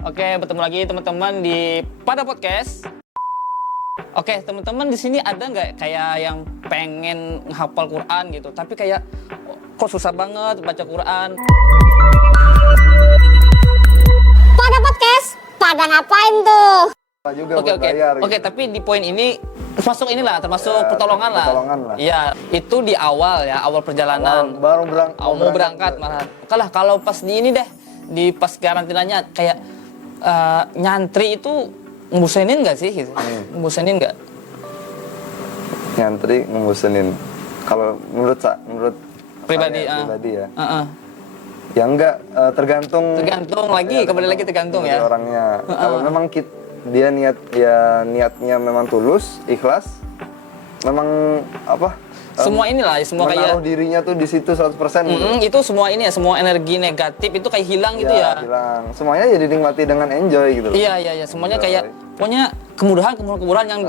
Oke, bertemu lagi teman-teman di Pada Podcast. Oke, teman-teman di sini ada nggak kayak yang pengen menghafal Quran gitu, tapi kayak kok susah banget baca Quran? Pada podcast, pada ngapain tuh? Juga Oke, buat oke. bayar, Oke, gitu. tapi di poin ini termasuk inilah, termasuk Ya, pertolongan lah. pertolongan lah. Iya, itu di awal ya, awal perjalanan. Baru Mau berangkat juga. malah. Kalah kalau pas di ini deh, di pas karantinanya kayak nyantri itu ngebosenin nggak sih? Gitu? Ngebosenin nggak? Nyantri ngebosenin. Kalau menurut Pribadi, saya pribadi ya. Heeh. Ya enggak, tergantung lagi, kembali lagi tergantung dari ya. orangnya. Kalau memang dia niatnya memang tulus, ikhlas, memang Semua inilah, semua kayak menaruh dirinya tuh di situ 100% gitu. itu semua ini ya, semua energi negatif itu kayak hilang gitu ya. Hilang. Semuanya jadi dinikmati dengan enjoy gitu loh. Iya, semuanya Enjoy. Kayak pokoknya kemudahan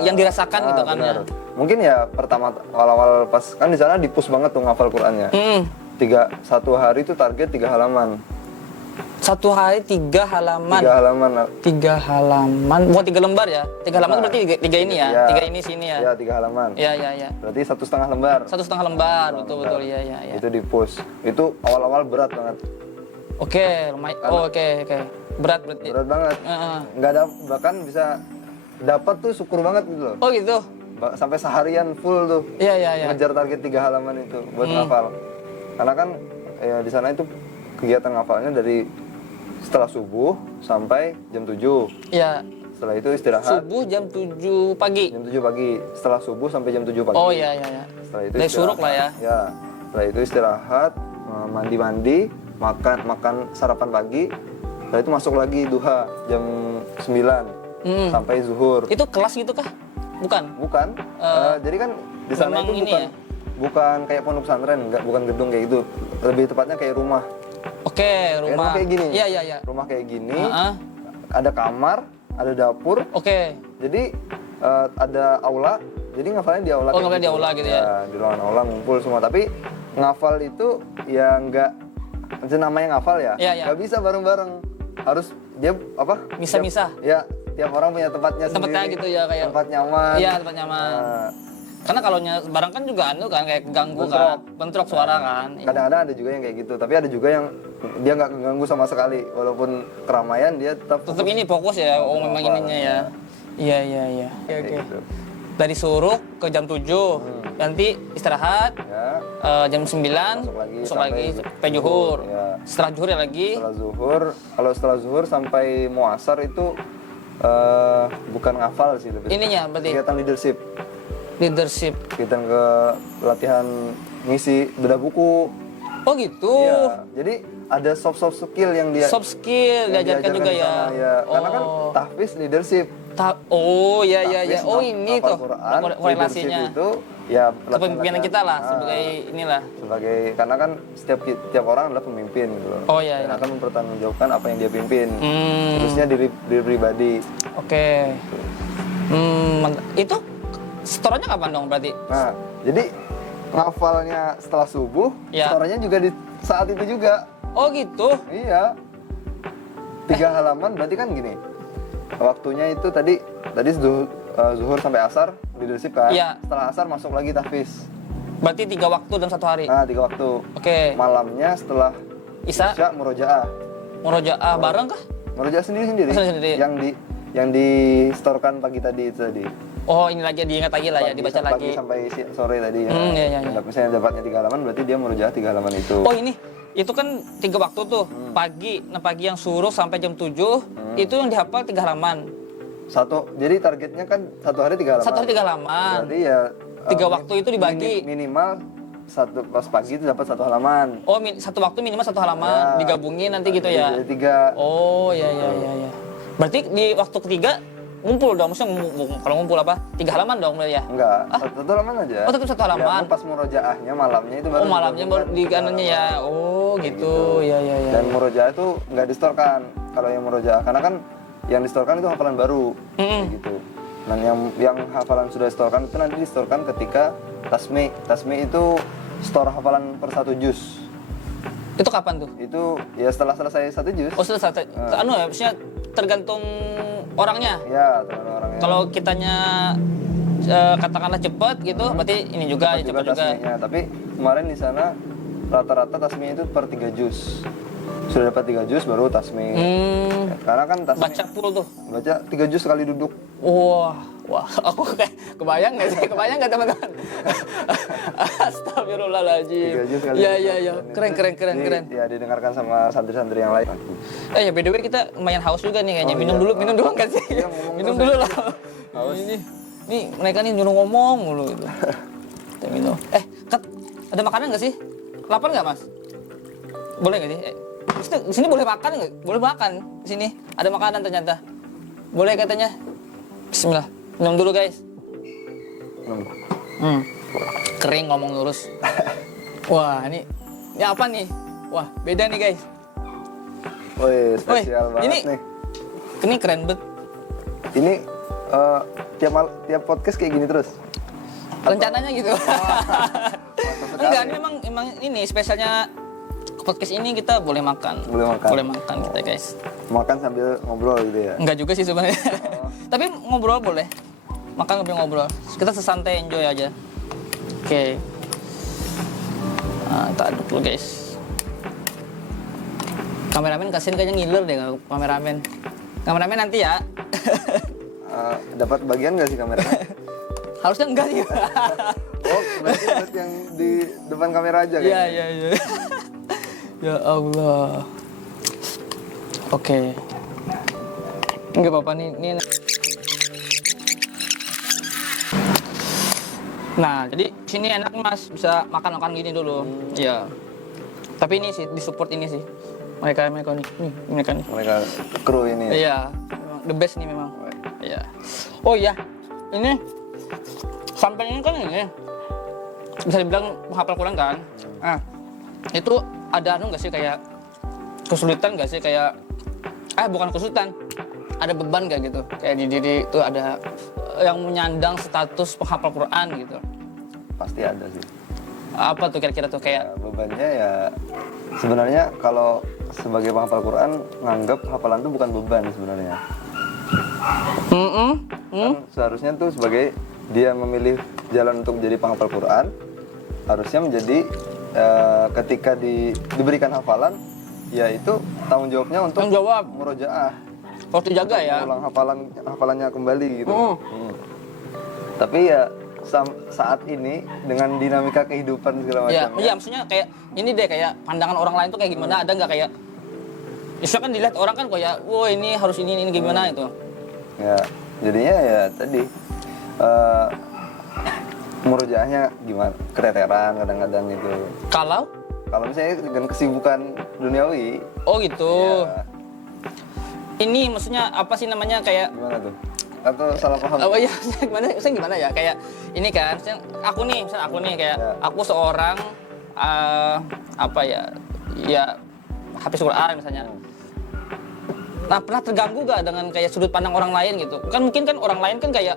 yang dirasakan gitu kan ya. benar. Mungkin ya pertama awal-awal pas kan di sana dipus banget tuh ngafal Qurannya. Satu hari itu target 3 halaman. Satu hari 3 halaman. 3 halaman. 3 halaman, bukan 3 lembar ya? 3 halaman berarti 3 ini ya? Iya. 3 ini sini ya? Ya 3 halaman. Iya. Berarti 1,5 lembar. 1,5 lembar, betul. Iya. Itu dipus. Itu awal-awal berat banget. Oke, lumayan. Oh, oke. Berat berarti. Berat banget. Nggak ada, bahkan bisa dapat tuh syukur banget gitu loh. Oh gitu. Sampai seharian full tuh. Iya. Ngejar target 3 halaman itu buat ngafal. Karena kan ya di sana itu kegiatan ngafalnya dari setelah subuh sampai jam 7. Iya. Setelah itu istirahat. Subuh jam 7 pagi. Jam 7 pagi. Setelah subuh sampai jam 7 pagi. Oh iya. Setelah itu Dari suruk lah ya. Ya. Setelah itu istirahat, mandi-mandi, makan sarapan pagi. Setelah itu masuk lagi duha jam 9 sampai zuhur. Itu kelas gitu kah? Bukan. Bukan. Jadi kan di sana memang itu ini bukan kayak pondok pesantren, bukan gedung kayak gitu. Lebih tepatnya kayak rumah. Oke, Kayak rumah. kayak gini. Iya. Rumah kayak gini. Heeh. Ada kamar, ada dapur. Oke. Jadi ada aula. Jadi ngafalnya di aula. Oh, kayak ngafalnya di aula gitu ya? Di ruangan aula ngumpul semua. Tapi ngafal itu ya nggak, namanya ngafal ya. Iya. Nggak bisa bareng-bareng. Harus dia Misah-misah. Ya, tiap orang punya tempatnya Tempatnya sendiri. gitu ya, kayak tempat nyaman. Iya, tempat nyaman. Karena kalau barang kan juga kan kayak keganggu kan, bentrok suara kan. Kadang-kadang ada juga yang kayak gitu, tapi ada juga yang dia nggak keganggu sama sekali, walaupun keramaian dia tetap Ini fokus ya, memang ininya ya. Iya. Oke. gitu. Dari suruk ke jam 7, nanti istirahat, Ya, jam 9, masuk lagi sampai zuhur. Ya. Setelah zuhur ya lagi. Setelah zuhur, kalau setelah zuhur sampai muasar itu bukan ngafal sih lebih. Ininya berarti Kegiatan leadership. Kita ke latihan ngisi bedah buku. Oh gitu. Iya. Jadi ada soft skill yang dia Soft skill yang diajarkan juga di ya. sana, ya. Karena kan tahfiz leadership. Oh iya. Tahfiz, Oh ini hafal tuh Quran, korelasinya. leadership itu ya Kepemimpinan kita lah sebagai inilah. sebagai, karena kan setiap orang adalah pemimpin gitu loh. Oh iya. Dan akan mempertanggungjawabkan apa yang dia pimpin. Hmm. Khususnya diri pribadi. Oke. Itu setorannya kapan dong berarti? Nah, jadi ngafalnya setelah subuh, Ya. setorannya juga di saat itu juga. Oh gitu. Iya. 3 halaman berarti kan gini. Waktunya itu tadi zuhur sampai asar leadership kan. Iya. Setelah asar masuk lagi tahfiz. Berarti 3 waktu dalam 1 hari. Nah, 3 waktu. Oke. Malamnya setelah Isya, Isya murojaah. murojaah bareng kah? Murojaah sendiri-sendiri. Sendiri-sendiri. Yang di-storekan pagi tadi itu tadi. Oh, ini lagi diingat lagi lah ya, dibaca pagi lagi. sampai sore tadi ya. Iya. Misalnya dapatnya 3 halaman berarti dia murojaah 3 halaman itu. Oh, itu kan 3 waktu tuh. Pagi yang suruh sampai jam 7, itu yang dihafal 3 halaman. Jadi targetnya kan 1 hari 3 halaman. 1 hari 3 halaman. Berarti ya 3 waktu itu dibagi. Minimal pas pagi itu dapat 1 halaman. Oh, 1 waktu minimal 1 halaman, Ya. digabungin nanti gitu ya. Jadi 3. Oh, iya. Berarti di waktu ketiga ngumpul dong, maksudnya kalau ngumpul apa? 3 halaman dong berarti ya? Enggak, 1 halaman aja. Oh, tetap 1 halaman. Ya, pas murojaahnya malamnya itu baru. Oh, malamnya baru di kanannya ya. Oh, gitu. Iya. Dan murojaah itu nggak distorkan. Kalau yang murojaah, karena kan yang distorkan itu hafalan baru. Kayak gitu. Dan yang hafalan sudah distorkan itu nanti distorkan ketika tasmi. Tasmi itu store hafalan per 1 juz. Itu kapan tuh? Itu ya setelah selesai 1 juz. Oh, sudah satu. Anu ya, maksudnya tergantung orangnya. Ya, tergantung orangnya. Kalau kitanya katakanlah cepat gitu, berarti ini juga cepat juga. tasmihnya. Tapi kemarin di sana rata-rata tasmihnya itu per 3 juz. Sudah dapat 3 juz baru tasmih. Ya, karena kan tasmih Baca full tuh. baca 3 juz sekali duduk. Wah, aku kayak kebayang nggak sih? Kebayang nggak teman-teman? 3 Astagfirullahaladzim. juz sekali Iya, duduk. iya, iya. Dan Keren. itu Ya, didengarkan sama santri-santri yang lain. Ya by the way kita lumayan haus juga nih kayaknya. Oh, minum iya. dulu, minum doang kan sih? Iya, ngomong minum terus. dulu lah. Nih mereka nih nyuruh ngomong mulu gitu. Kita minum. Kat, ada makanan nggak sih? Lapar nggak mas? Boleh nggak sih? Di sini boleh makan nggak? Boleh makan di sini. Ada makanan ternyata. Boleh katanya. Bismillah. Minum dulu guys. Kering ngomong lurus. Wah ini apa nih? Wah beda nih guys. Woi, spesial banget ini, nih. Ini keren banget. Ini tiap podcast kayak gini terus. Rencananya gitu. Enggak, ini emang ini spesialnya podcast ini kita boleh makan. Boleh makan kita guys. Makan sambil ngobrol gitu ya. Enggak juga sih sebenarnya. Tapi ngobrol boleh. Makan sambil ngobrol. Kita sesantai enjoy aja. Oke. Nah, kita aduk dulu guys. Kameramen kasihin kayaknya ngiler deh kalau kameramen. Kameramen nanti ya. Dapat bagian nggak sih kameranya? Harusnya enggak sih. Oh, berarti buat yang di depan kamera aja kan? Iya. Ya Allah. Oke. Enggak apa-apa nih. Nah, jadi sini enak Mas, bisa makan gini dulu. Iya. Tapi ini sih disupport ini sih. Mereka nih. Mereka nih. Mereka kru ini. Iya. The best nih memang. Iya. Oh iya. Ini sampai ini kan ini bisa dibilang menghafal Quran kan. Nah, itu ada nggak sih kayak kesulitan nggak sih kayak bukan kesulitan, ada beban nggak gitu kayak di diri itu ada yang menyandang status penghafal Quran gitu? Pasti ada sih. Apa tuh kira-kira tuh kayak Bebannya ya sebenarnya kalau sebagai penghafal Quran nganggap hafalan itu bukan beban sebenarnya. Kan seharusnya tuh sebagai dia memilih jalan untuk menjadi penghafal Quran, harusnya menjadi ketika diberikan hafalan, yaitu tanggung jawabnya untuk tanggung jawab murojaah, harus dijaga ya. ulang hafalannya kembali gitu. Tapi ya saat ini dengan dinamika kehidupan segala macam. Iya, maksudnya kayak ini deh kayak pandangan orang lain tuh kayak gimana, ada nggak kayak misalkan dilihat orang kan kayak, wah ini harus ini gimana itu. Ya, jadinya ya tadi murojaahnya gimana, keteteran kadang-kadang gitu. Kalau Misalnya dengan kesibukan duniawi. oh gitu. Ya, Ini maksudnya apa sih namanya kayak gimana tuh? Atau salah paham? oh iya, maksudnya gimana ya? Kayak ini kan, misalnya aku nih kayak Ya. aku seorang apa ya? Ya hafiz Quran misalnya. Nah, pernah terganggu gak dengan kayak sudut pandang orang lain gitu? Kan mungkin kan orang lain kan kayak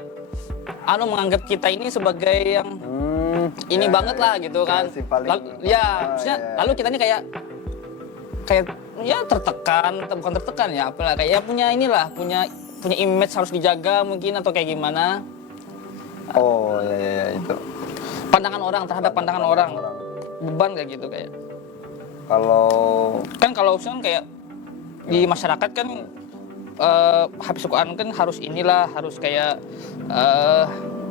menganggap kita ini sebagai yang ini banget lah gitu kan. si paling- Maksudnya ya. lalu kita ini kayak ya tertekan, bukan tertekan ya, apalah kayak punya image harus dijaga mungkin atau kayak gimana. Oh ya itu. Pandangan orang terhadap pandangan orang. Beban kayak gitu kayak. Kalau misalkan kayak di masyarakat kan hafiz Quran kan harus harus kayak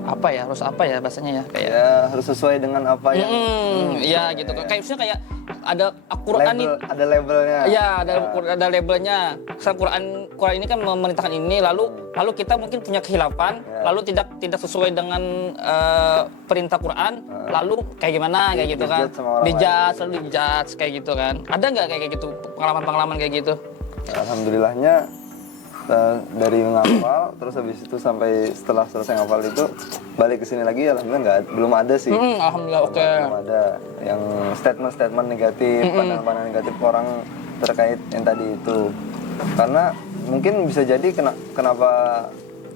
harus apa ya bahasanya ya kayak Ya harus sesuai dengan apa yang ya gitu kan. Kayak misalnya kayak ada Quran ini ada labelnya. ya ada labelnya. Misalnya Quran ini kan memerintahkan ini lalu kita mungkin punya kehilapan, lalu tidak sesuai dengan perintah Quran, lalu kayak gimana kayak gitu kan. Selalu dijudge kayak gitu kan. Ada nggak kayak gitu pengalaman kayak gitu? Alhamdulillahnya dari menghafal terus habis itu sampai setelah selesai ngafal itu balik ke sini lagi alhamdulillah belum ada sih. Alhamdulillah oke. Belum ada yang statement negatif, pandangan negatif orang terkait yang tadi itu. Karena mungkin bisa jadi kenapa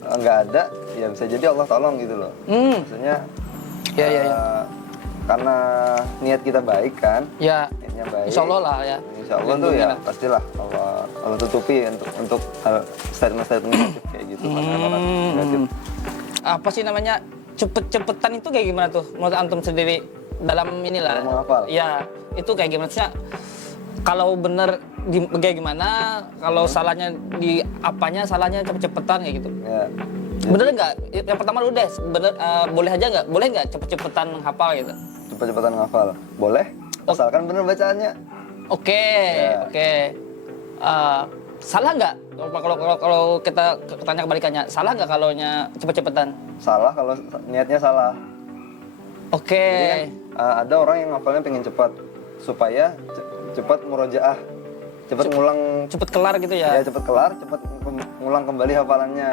nggak ada, ya bisa jadi Allah tolong gitu loh. Maksudnya Ya. karena niat kita baik kan. Ya. Niatnya baik. Insya Allah lah ya. insya Allah tuh ya pastilah Allah tutupi untuk hal statement-statement negatif kayak gitu. Orang negatif. Apa sih namanya, cepet-cepetan itu kayak gimana tuh menurut antum sendiri dalam inilah? Dalam menghafal? Ya, itu kayak gimana sih? Kalau bener kayak gimana, kalau salahnya di apanya, salahnya cepet-cepetan kayak gitu. Ya. Bener nggak? Yang pertama dulu deh, bener boleh aja nggak? Boleh nggak cepet-cepetan menghafal gitu? Cepet-cepetan ngafal. Boleh, asalkan bener bacaannya. Oke, Ya. oke. Salah nggak? Kalau kita tanya kebalikannya, salah nggak kalau cepet-cepetan? Salah kalau niatnya salah. Oke. Jadi kan, ada orang yang ngafalnya pengen cepat supaya cepat murojaah, cepat ngulang, Cepet kelar gitu ya? ya cepat kelar, cepat ngulang kembali hafalannya.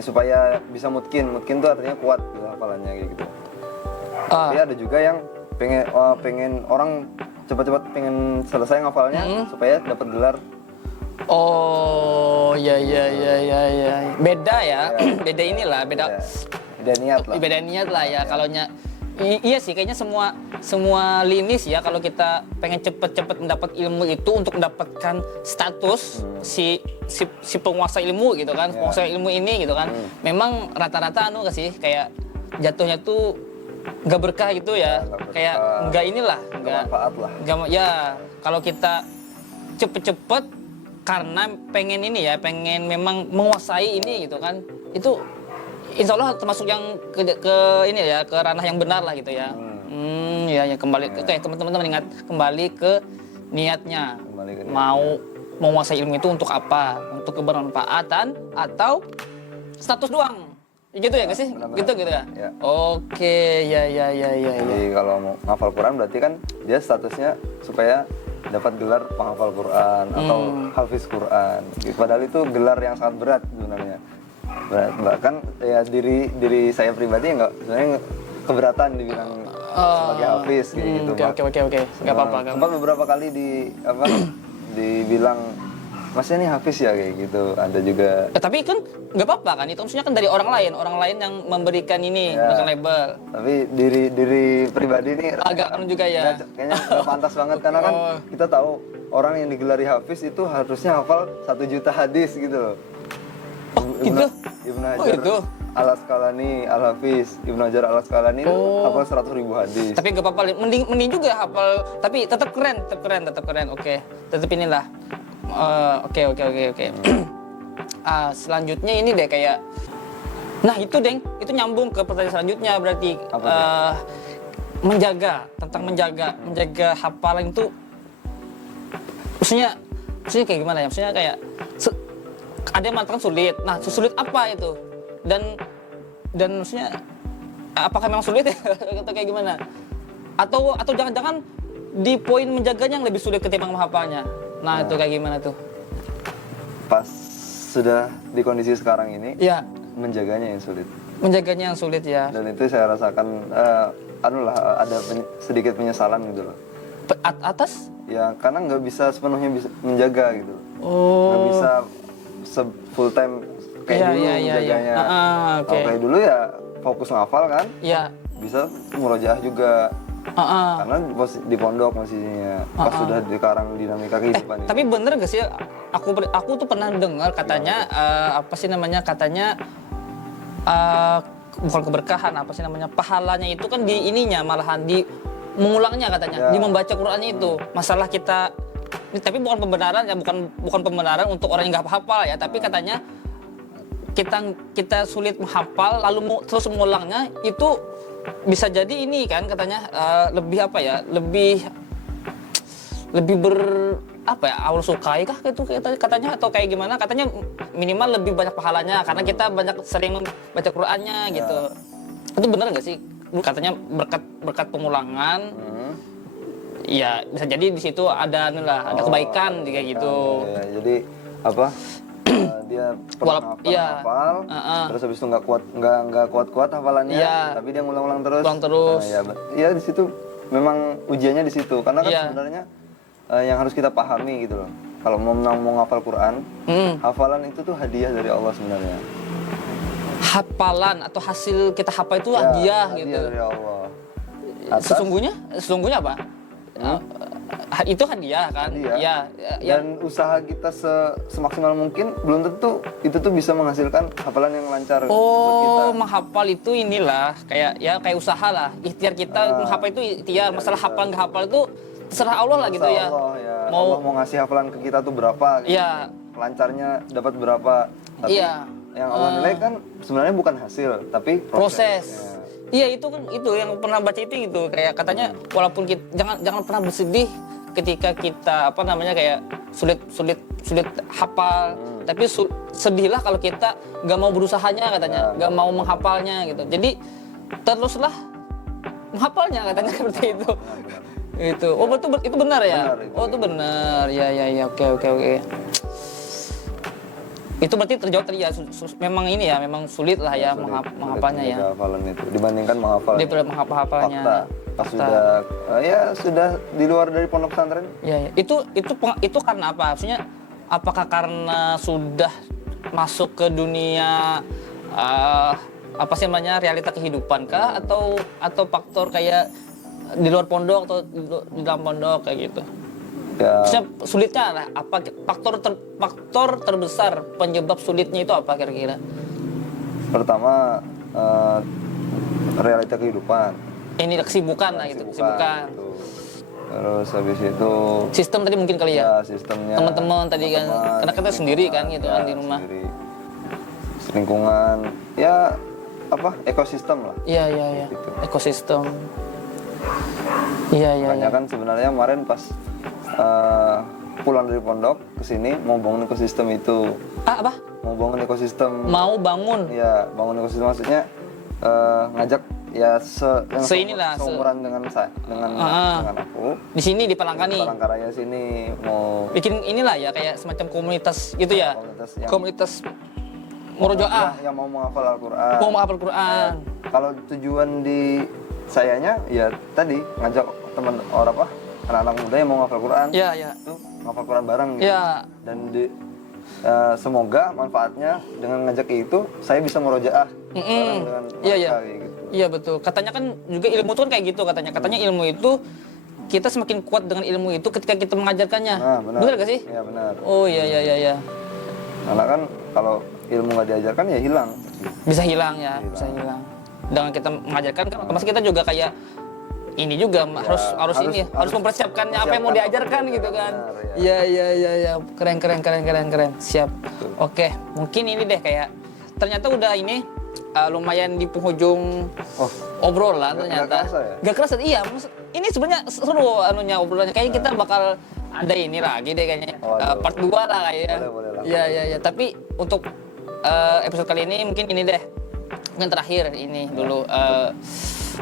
Supaya bisa mutkin tuh artinya kuat gitu, hafalannya kayak gitu. Tapi ada juga yang pengen orang cepat-cepat pengen selesai ngafalnya supaya dapat gelar. Oh, ya. Beda ya, beda inilah, beda. Ya, beda niat lah. Beda niat lah ya. Kalau iya sih, kayaknya semua linis ya. Kalau kita pengen cepet-cepet mendapat ilmu itu untuk mendapatkan status si penguasa ilmu gitu kan, penguasa ilmu ini gitu kan. Memang rata-rata gak sih, kayak jatuhnya tuh nggak berkah gitu ya. Kayak nggak inilah, Nggak manfaat lah. ya kalau kita cepet-cepet karena pengen ini ya, pengen memang menguasai ini gitu kan, itu insya Allah termasuk yang ke ini ya, ke ranah yang benar lah gitu ya. Ya kembali ke teman-teman ingat kembali ke niatnya. Kembali ke niatnya. Mau menguasai ilmu itu untuk apa? Untuk kebermanfaatan atau status doang? Gitu ya nggak sih? Benar-benar. Gitu ya. Ya. Oke, ya. Jadi kalau mau ngafal Quran berarti kan dia statusnya supaya dapat gelar penghafal Quran atau hafiz Quran. Padahal itu gelar yang sangat berat sebenarnya. Bahkan ya diri saya pribadi sebenarnya keberatan dibilang sebagai hafiz kayak gitu. Oke. Nggak apa-apa. Sempat beberapa kali dibilang Mas ini hafiz ya kayak gitu. Ada juga. Tapi kan nggak apa-apa kan, itu maksudnya kan dari orang lain yang memberikan ini, memberikan label. Tapi diri pribadi ini Agak anu juga ya. kayaknya nggak pantas banget karena kan kita tahu orang yang digelari hafiz itu harusnya hafal 1 juta hadis gitu loh. Gitu? Ibnu Hajar Gitu? Al-Asqalani, Al-Hafiz, Ibnu Hajar Al-Asqalani itu hafal 100.000 hadis. Tapi nggak apa-apa, mending juga hafal, tapi tetap keren. Oke, tetap inilah. Oke. Selanjutnya ini deh kayak, nah itu deng, itu nyambung ke pertanyaan selanjutnya berarti. Menjaga hafalan itu, maksudnya kayak gimana ya? Maksudnya kayak ada yang mengatakan sulit. Nah, sulit apa itu? Dan maksudnya apakah memang sulit ya? Atau kayak gimana? Atau jangan-jangan di poin menjaganya yang lebih sulit ketimbang menghafalnya. Nah, itu kayak gimana tuh? Pas sudah di kondisi sekarang ini, Ya, menjaganya yang sulit. menjaganya yang sulit ya. Dan itu saya rasakan ada sedikit penyesalan gitu loh. Atas? Ya karena nggak bisa sepenuhnya bisa menjaga gitu. Oh. Nggak bisa full time kayak Iya, dulu iya. menjaganya. Oke. Kalau kayak dulu ya fokus ngafal kan, Ya. bisa murojaah juga. Karena di pondok posisinya, pas sudah sekarang dinamika kehidupan ini. Tapi bener gak sih? Aku tuh pernah dengar katanya apa sih namanya? Katanya bukan keberkahan, apa sih namanya? Pahalanya itu kan di ininya, malahan di mengulangnya katanya, di membaca Qur'annya itu. Masalah kita ini, tapi bukan pembenaran ya, bukan pembenaran untuk orang yang nggak hafal ya, tapi katanya kita sulit menghafal lalu terus mengulangnya itu bisa jadi ini kan katanya lebih apa ya, lebih apa ya, Allah sukai kah gitu katanya, atau kayak gimana, katanya minimal lebih banyak pahalanya karena kita banyak sering membaca Qur'annya gitu. Itu benar nggak sih? Katanya berkat pengulangan, ya bisa jadi di situ ada kebaikan kayak gitu. Ya, jadi apa? Dia pernah hafal, terus habis itu nggak kuat hafalannya, tapi dia ngulang-ulang terus. Nah, ya di situ memang ujiannya di situ, karena kan sebenarnya yang harus kita pahami gitu loh. Kalau mau ngafal Quran, hafalan itu tuh hadiah dari Allah sebenarnya. Hafalan atau hasil kita hafal itu hadiah gitu. Dari Allah. Sesungguhnya apa? Itu hadiah kan? Hadiah. Ya, Dan usaha kita semaksimal mungkin belum tentu itu tuh bisa menghasilkan hafalan yang lancar buat kita. Oh, menghafal itu inilah kayak usaha lah. Ikhtiar kita menghafal itu ikhtiar. Masalah hafal nggak hafal itu terserah Allah lah gitu ya. Allah, ya. Allah mau ngasih hafalan ke kita tuh berapa? Gitu. Iya. Lancarnya dapat berapa? Tapi Iya. yang Allah nilai kan sebenarnya bukan hasil, tapi proses. Ya. Iya, itu kan itu yang pernah baca itu gitu. Kayak katanya walaupun kita jangan pernah bersedih ketika kita kayak sulit hafal. Tapi sedihlah kalau kita nggak mau berusahanya katanya, nggak mau menghafalnya gitu. Jadi teruslah menghafalnya katanya seperti itu. Itu. Oh, itu benar ya? Benar, itu. Oh, itu benar. Ya. Oke. Itu berarti terjawab tadi ya. Memang ini ya, memang sulit lah ya menghafalnya ya. Hafalan itu dibandingkan menghafal. Daripada menghafalnya. Pas sudah di luar dari pondok pesantren. Ya. Itu karena apa? Maksudnya apakah karena sudah masuk ke dunia realita kehidupan kah atau faktor kayak di luar pondok atau di dalam pondok kayak gitu? Ya, Maksudnya sulitnya lah apa faktor terbesar penyebab sulitnya itu apa kira-kira? pertama realita kehidupan. Ini kesibukan lah gitu, kesibukan. Gitu. Terus habis itu Sistem tadi mungkin kali ya. sistemnya. Teman-teman tadi kan, teman-teman, karena kita sendiri kan gitu ya, kan di rumah. sendiri. Lingkungan, ekosistem lah. Iya. Gitu. Ekosistem. Iya. Makanya kan sebenarnya kemarin pas pulang dari pondok ke sini mau bangun ekosistem itu. Apa? Mau bangun ekosistem. Mau bangun. Iya, bangun ekosistem maksudnya ngajak ya seumuran dengan aku. Di sini di Palangkaraya. Palangkaraya sini mau Bikin inilah ya kayak semacam komunitas gitu ya. Komunitas murojaah. yang mau menghafal Al-Qur'an. Mau menghafal Quran. Kalau tujuan di sayanya ya tadi ngajak teman anak-anak muda yang mau menghafal Quran. Iya. Itu menghafal Quran bareng gitu. Iya. Dan semoga manfaatnya dengan ngajak itu saya bisa murojaah bareng dengan mereka gitu. Iya betul. Katanya kan juga ilmu itu kan kayak gitu katanya. Katanya ilmu itu kita semakin kuat dengan ilmu itu ketika kita mengajarkannya. Nah, benar gak sih? Iya benar. Oh iya. Karena kan kalau ilmu nggak diajarkan ya hilang. Bisa hilang ya, bisa hilang. Dengan kita mengajarkan kan otomatis kita juga kayak ini juga harus mempersiapkannya apa yang mau diajarkan gitu kan. Iya. Keren. Siap. Oke, mungkin ini deh kayak ternyata udah ini lumayan di penghujung obrolan ternyata. Gak kerasa ya? Iya, ini sebenarnya seru obrolannya. Kayaknya kita bakal ada ini lagi deh kayaknya. Part 2 lah kayaknya. Boleh lah. Iya. Tapi untuk episode kali ini mungkin ini deh. Mungkin terakhir ini dulu.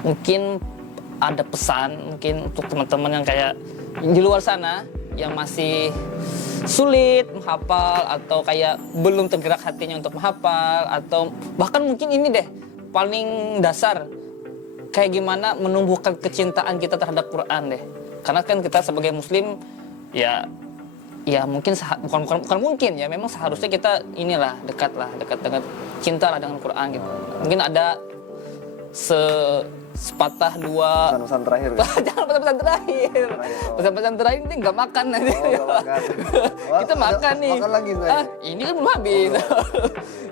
Mungkin ada pesan mungkin untuk teman-teman yang kayak di luar sana yang masih sulit menghafal atau kayak belum tergerak hatinya untuk menghafal atau bahkan mungkin ini deh paling dasar kayak gimana menumbuhkan kecintaan kita terhadap Quran deh. Karena kan kita sebagai muslim ya mungkin bukan mungkin ya memang seharusnya kita inilah dekat dengan cinta lah dengan Quran gitu. Mungkin ada sepatah dua Pesan-pesan terakhir kan? Jangan pesan-pesan terakhir. Pesan-pesan terakhir ini nggak makan nanti. Kita makan nih. Makan lagi saya. Ini kan belum habis.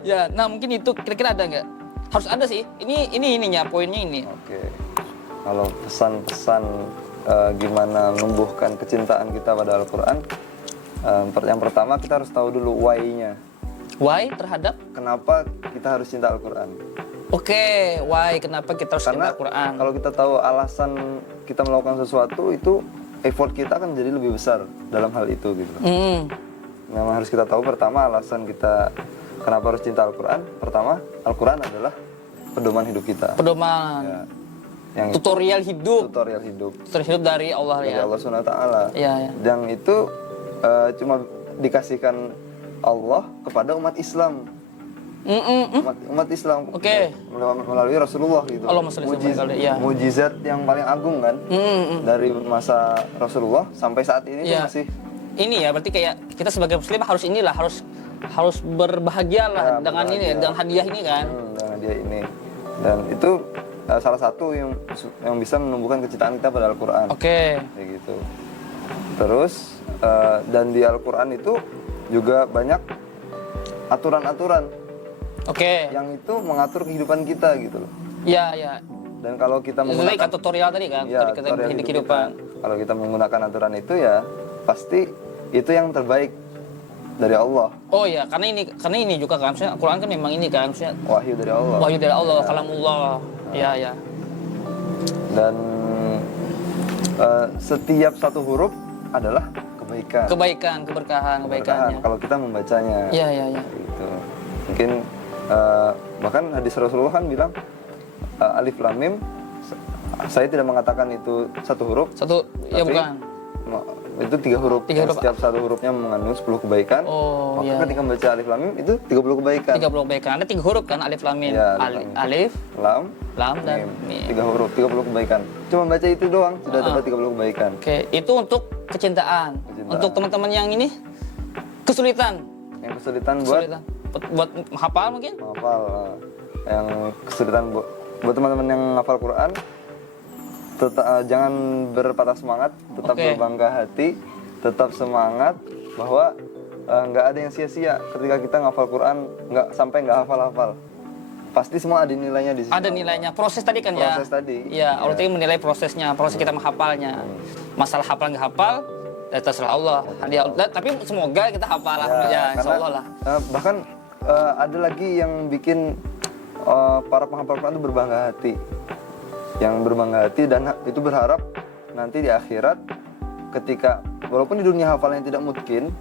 Ya, nah mungkin itu kira-kira ada nggak? Harus ada sih. Ini ininya poinnya ini. Oke. Kalau pesan-pesan gimana menumbuhkan kecintaan kita pada Al-Quran, yang pertama kita harus tahu dulu why-nya. Why terhadap? Kenapa kita harus cinta Al-Quran? Oke, why kenapa kita harus cinta Karena Al-Quran? kalau kita tahu alasan kita melakukan sesuatu itu effort kita akan jadi lebih besar dalam hal itu gitu. Memang harus kita tahu pertama alasan kita kenapa harus cinta Al-Quran. Pertama, Al-Quran adalah pedoman hidup kita. Pedoman. Ya. Yang Tutorial hidup. tutorial hidup Dari Allah dari ya. Allah SWT. Iya. Dan itu cuma dikasihkan Allah kepada umat Islam. Umat Islam. Oke. Melalui Rasulullah gitu. Allahumma sholli ala Muhammad, ya. Mujizat yang paling agung kan. Dari masa Rasulullah sampai saat ini tuh Ya. masih Ini ya berarti kayak kita sebagai muslim harus berbahagia lah Ya, dengan berbahagia. ini dengan hadiah ini kan. dengan dia ini. Dan itu salah satu yang bisa menumbuhkan kecintaan kita pada Al-Quran. Oke. Kayak gitu. Terus dan di Al-Quran itu juga banyak aturan-aturan Oke. yang itu mengatur kehidupan kita gitu loh. Ya, ya. Dan kalau kita Itu menggunakan kayak tutorial tadi kan, ya, tadi kita tutorial hidup hidup kehidupan. kalau kita menggunakan aturan itu ya pasti itu yang terbaik dari Allah, Oh ya, karena ini juga kan, maksudnya Al-Quran kan memang ini kan, maksudnya wahyu dari Allah. wahyu dari Allah, kalamullah. Ya, ya. Dan setiap satu huruf adalah kebaikan. Kebaikan, keberkahan, kebaikannya. Kalau kita membacanya. Ya, ya, ya. Gitu. Mungkin bahkan hadis Rasulullah kan bilang alif lam mim, saya tidak mengatakan itu satu huruf. Satu, ya tapi bukan. Itu 3 huruf. Tiga huruf. Setiap satu hurufnya mengandung 10 kebaikan. Oh, Maka iya. ketika membaca alif lam mim itu 30 kebaikan. 30 kebaikan. Ada 3 huruf kan, alif lam mim. Ya, alif, lam, mim. Alif, Lam, lam dan mim. 3 huruf, 30 kebaikan. Cuma baca itu doang sudah dapat 30 kebaikan. Oke, itu untuk kecintaan. Kecintaan. Untuk teman-teman yang ini kesulitan. Yang kesulitan buat Kesulitan. Buat hafal mungkin? menghafal, yang kesulitan buat teman-teman yang hafal Quran, jangan berpatah semangat, tetap Oke. berbangga hati, tetap semangat bahwa nggak ada yang sia-sia ketika kita ngafal Quran, nggak hafal-hafal. Pasti semua ada nilainya di situ. Ada nilainya. Proses tadi kan ya? Proses tadi. Ya, Allah Ya. tadi menilai prosesnya, proses kita menghafalnya. Masalah hafal nggak hafal, ya terserah Allah. Tapi semoga kita hafal lah. Ya, insya karena, Allah lah. bahkan ada lagi yang bikin para penghafal Quran itu berbangga hati. Yang berbangga hati dan itu berharap nanti di akhirat ketika walaupun di dunia hafalannya tidak mungkin,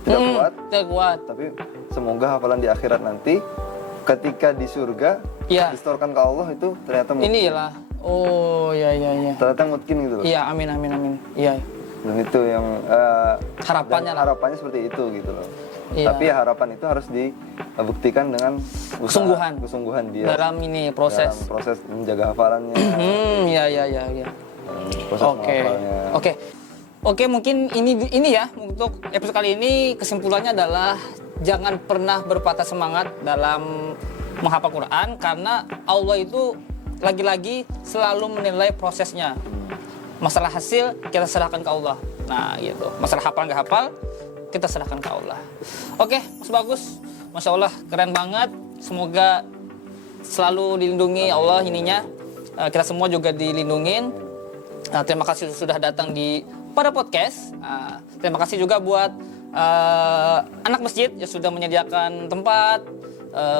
tidak kuat, Tidak kuat. tapi semoga hafalan di akhirat nanti ketika di surga Iya. distorkan ke Allah itu ternyata mungkin. Inilah. Oh, ya, ya, ya. Ternyata mungkin gitu loh. Iya, amin, amin, amin. Iya. Dan itu yang Harapannya dan lah. harapannya seperti itu gitu loh. Iya. Tapi harapan itu harus dibuktikan dengan usaha, kesungguhan dia Dalam ini proses. dalam proses menjaga hafalannya, Ya, ya, ya, ya. proses Oke. menghafalnya. Oke, mungkin ini ya untuk episode kali ini kesimpulannya adalah jangan pernah berpatah semangat dalam menghafal Quran karena Allah itu lagi-lagi selalu menilai prosesnya. Masalah hasil kita serahkan ke Allah. Nah, gitu. Masalah hafal nggak hafal kita serahkan ke Allah. Oke, Mas Bagus. Masya Allah, keren banget. Semoga selalu dilindungi Allah ininya. Kita semua juga dilindungin. Terima kasih sudah datang di Pada Podcast. Terima kasih juga buat anak masjid yang sudah menyediakan tempat,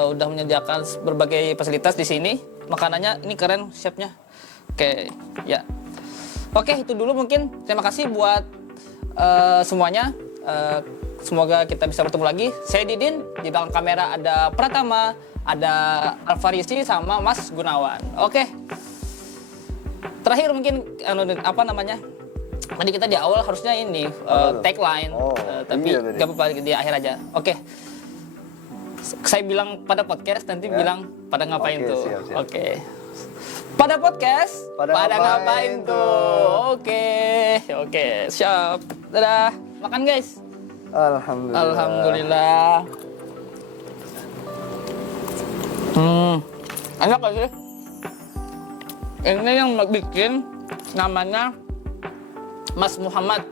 sudah menyediakan berbagai fasilitas di sini. Makanannya ini keren chefnya. Oke, ya. Oke, itu dulu mungkin. Terima kasih buat semuanya. Semoga kita bisa bertemu lagi. Saya Didin, di belakang kamera ada Pratama, ada Alfarisi sama Mas Gunawan. Oke. Terakhir mungkin apa namanya? Tadi kita di awal harusnya ini tagline, tapi iya tadi. gak apa-apa di akhir aja. Oke. Saya bilang pada podcast, nanti bilang pada ngapain Oke, tuh. siap, siap. Oke. Pada podcast, Pada pada ngapain ngapain tuh. Oke, siap. Dadah. Makan guys. Alhamdulillah. Alhamdulillah. Enak gak sih? Ini yang bikin namanya Mas Muhammad.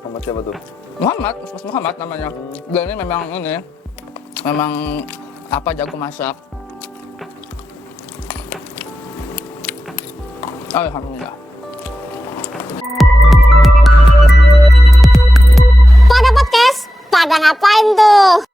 Muhammad siapa tuh? Mas Muhammad namanya. Dia ini memang apa jago masak. Alhamdulillah. Pada podcast, pada ngapain tuh?